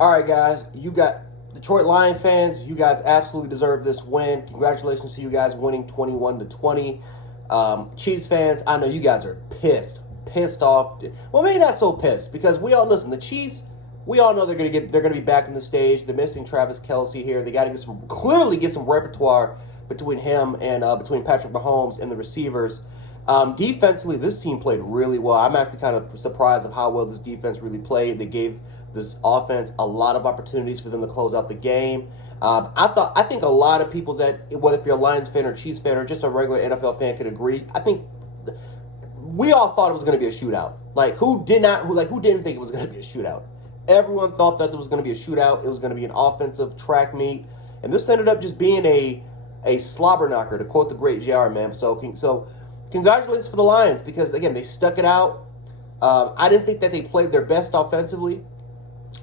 All right, guys, you got Detroit Lion fans. You guys absolutely deserve this win. Congratulations to you guys winning 21-20. Chiefs fans, I know you guys are pissed off. Well, maybe not so pissed because we all listen. The Chiefs, we all know they're gonna be back in the stage. They're missing Travis Kelce here. They got to get some repertoire between him and between Patrick Mahomes and the receivers. Defensively, this team played really well. I'm actually kind of surprised of how well this defense really played. They gave this offense a lot of opportunities for them to close out the game. I think a lot of people that, whether if you're a Lions fan or Chiefs fan or just a regular NFL fan, could agree. I think we all thought it was going to be a shootout. Like who didn't think it was going to be a shootout? Everyone thought that there was going to be a shootout. It was going to be an offensive track meet, and this ended up just being a slobber knocker, to quote the great JR, man. So congratulations for the Lions because again they stuck it out. I didn't think that they played their best offensively.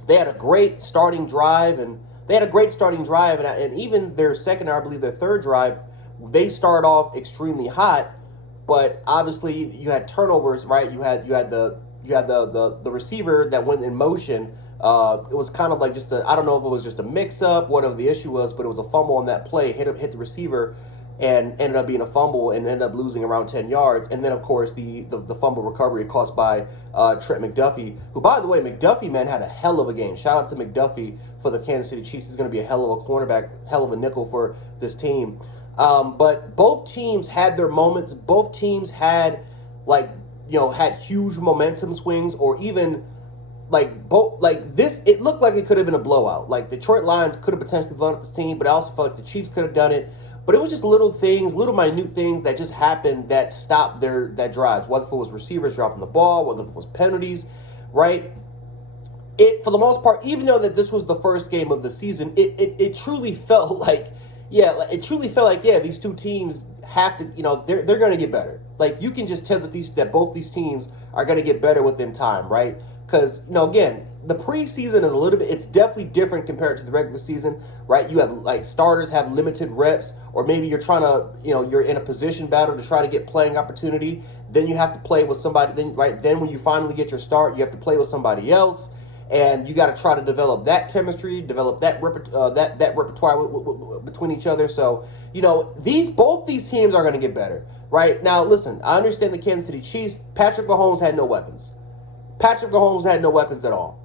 They had a great starting drive, and even their second, or I believe their third drive, they started off extremely hot, but obviously you had turnovers, right? You had the receiver that went in motion. It was kind of like I don't know if it was just a mix up, whatever the issue was, but it was a fumble on that play, hit the receiver, and ended up being a fumble and ended up losing around 10 yards. And then, of course, the fumble recovery caused by Trent McDuffie, who, by the way, McDuffie, man, had a hell of a game. Shout out to McDuffie for the Kansas City Chiefs. He's going to be a hell of a cornerback, hell of a nickel for this team. But both teams had their moments. Both teams had, had huge momentum swings, or even it looked like it could have been a blowout. Like Detroit Lions could have potentially blown up this team, but I also felt like the Chiefs could have done it. But it was just little things, little minute things that just happened that stopped their drives. Whether it was receivers dropping the ball, whether it was penalties, right? It, for the most part, even though that this was the first game of the season, it truly felt like, these two teams have to, they're going to get better. Like you can just tell that both these teams are going to get better within time, right? Because again, the preseason is it's definitely different compared to the regular season, right? You have starters have limited reps, or maybe you're trying to, you're in a position battle to try to get playing opportunity. Then you have to play with somebody. Then when you finally get your start, you have to play with somebody else, and you got to try to develop that chemistry, develop that repertoire between each other. So both these teams are going to get better, right? Now, listen, I understand the Kansas City Chiefs. Patrick Mahomes had no weapons. Patrick Mahomes had no weapons at all.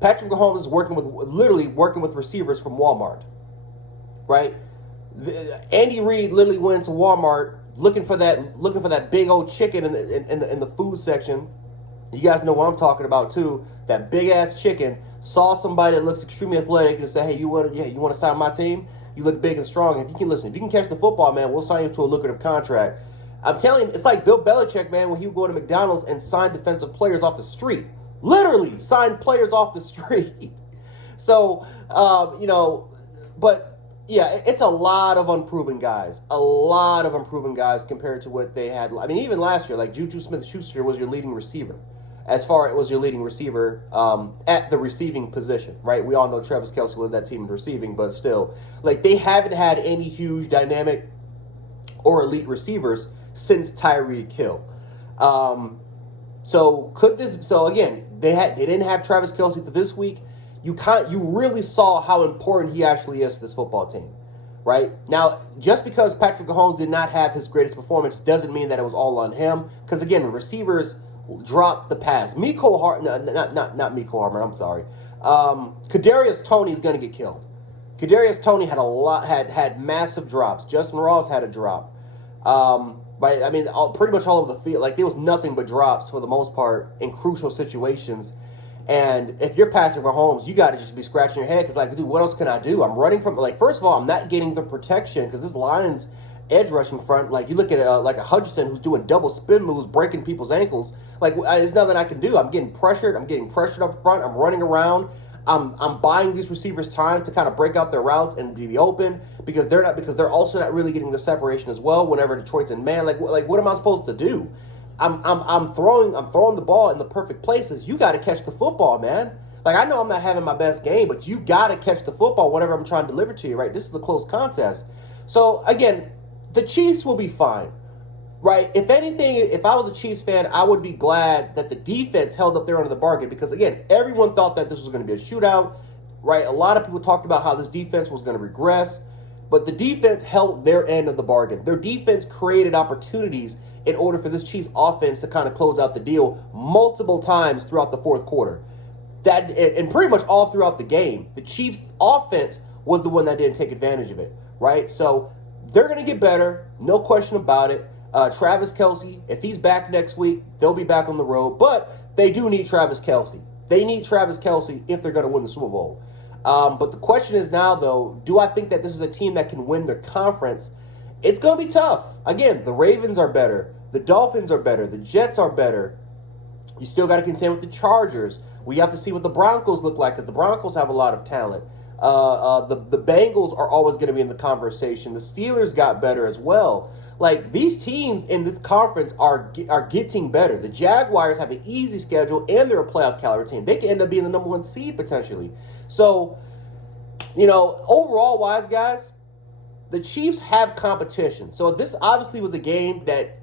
Patrick Mahomes is literally working with receivers from Walmart, right? Andy Reid literally went into Walmart looking for that big old chicken in the food section. You guys know what I'm talking about too. That big ass chicken. Saw somebody that looks extremely athletic and said, "Hey, you want to sign my team? You look big and strong. If you can catch the football, man, we'll sign you to a lucrative contract." I'm telling you, it's like Bill Belichick, man, when he would go to McDonald's and sign defensive players off the street. Literally sign players off the street. So, but yeah, it's a lot of unproven guys. A lot of unproven guys compared to what they had. I mean, even last year, like Juju Smith-Schuster was your leading receiver. As far as it was your leading receiver at the receiving position, right? We all know Travis Kelce led that team in receiving, but still, they haven't had any huge dynamic or elite receivers since Tyreek Hill. So again, they didn't have Travis Kelce for this week. You really saw how important he actually is to this football team, right? Now, just because Patrick Mahomes did not have his greatest performance doesn't mean that it was all on him. Because again, receivers dropped the pass. Not Mecole Hardman. I'm sorry. Kadarius Toney is going to get killed. Kadarius Toney had massive drops. Justin Ross had a drop. Right, I mean, pretty much all over the field. There was nothing but drops for the most part in crucial situations. And if you're Patrick Mahomes, you got to just be scratching your head because, dude, what else can I do? I'm running from, first of all, I'm not getting the protection because this Lions edge rushing front, you look at a Hutchinson who's doing double spin moves, breaking people's ankles. There's nothing I can do. I'm getting pressured. I'm getting pressured up front. I'm running around. I'm buying these receivers time to kind of break out their routes and be open because they're also not really getting the separation as well whenever Detroit's in man. What am I supposed to do? I'm throwing the ball in the perfect places. You got to catch the football, man. I know I'm not having my best game, but you got to catch the football whenever I'm trying to deliver to you, right? This is a close contest. So again, the Chiefs will be fine. Right. If anything, if I was a Chiefs fan, I would be glad that the defense held up their end of the bargain because, again, everyone thought that this was going to be a shootout, right? A lot of people talked about how this defense was going to regress, but the defense held their end of the bargain. Their defense created opportunities in order for this Chiefs offense to kind of close out the deal multiple times throughout the fourth quarter. That and pretty much all throughout the game, the Chiefs offense was the one that didn't take advantage of it, right? So they're going to get better, no question about it. Travis Kelce, if he's back next week, they'll be back on the road. But they do need Travis Kelce. They need Travis Kelce if they're going to win the Super Bowl. But the question is now, though, do I think that this is a team that can win their conference? It's going to be tough. Again, the Ravens are better. The Dolphins are better. The Jets are better. You still got to contend with the Chargers. We have to see what the Broncos look like because the Broncos have a lot of talent. The Bengals are always going to be in the conversation. The Steelers got better as well. Like, these teams in this conference are getting better. The Jaguars have an easy schedule, and they're a playoff caliber team. They can end up being the number one seed potentially. So, overall wise, guys, the Chiefs have competition. So this obviously was a game that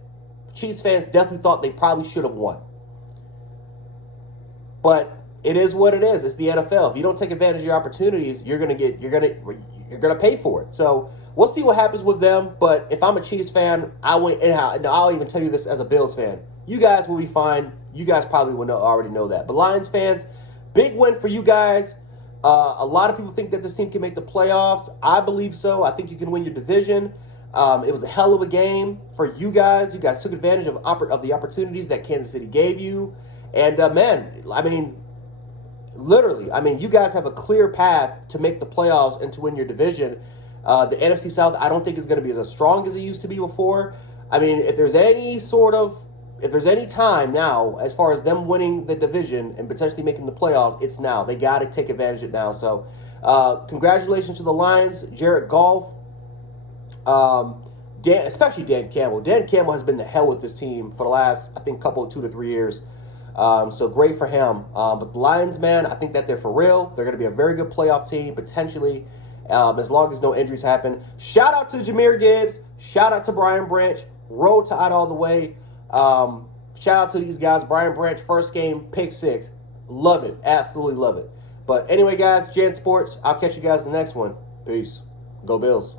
Chiefs fans definitely thought they probably should have won. But it is what it is. It's the NFL. If you don't take advantage of your opportunities, you're gonna pay for it. So we'll see what happens with them. But if I'm a Chiefs fan, I'll even tell you this as a Bills fan. You guys will be fine. You guys probably will already know that. But Lions fans, big win for you guys. A lot of people think that this team can make the playoffs. I believe so. I think you can win your division. It was a hell of a game for you guys. You guys took advantage of the opportunities that Kansas City gave you. And, literally, you guys have a clear path to make the playoffs and to win your division. The NFC South, I don't think is going to be as strong as it used to be before. If there's any time now, as far as them winning the division and potentially making the playoffs, it's now. They got to take advantage of it now. So, congratulations to the Lions, Jared Goff, especially Dan Campbell. Dan Campbell has been the hell with this team for the last, I think, 2 to 3 years. So great for him. But the Lions, man, I think that they're for real. They're going to be a very good playoff team, potentially, as long as no injuries happen. Shout out to Jahmyr Gibbs. Shout out to Brian Branch. Road to all the way. Shout out to these guys. Brian Branch, first game, pick 6. Love it. Absolutely love it. But anyway, guys, Jan Sports, I'll catch you guys in the next one. Peace. Go Bills.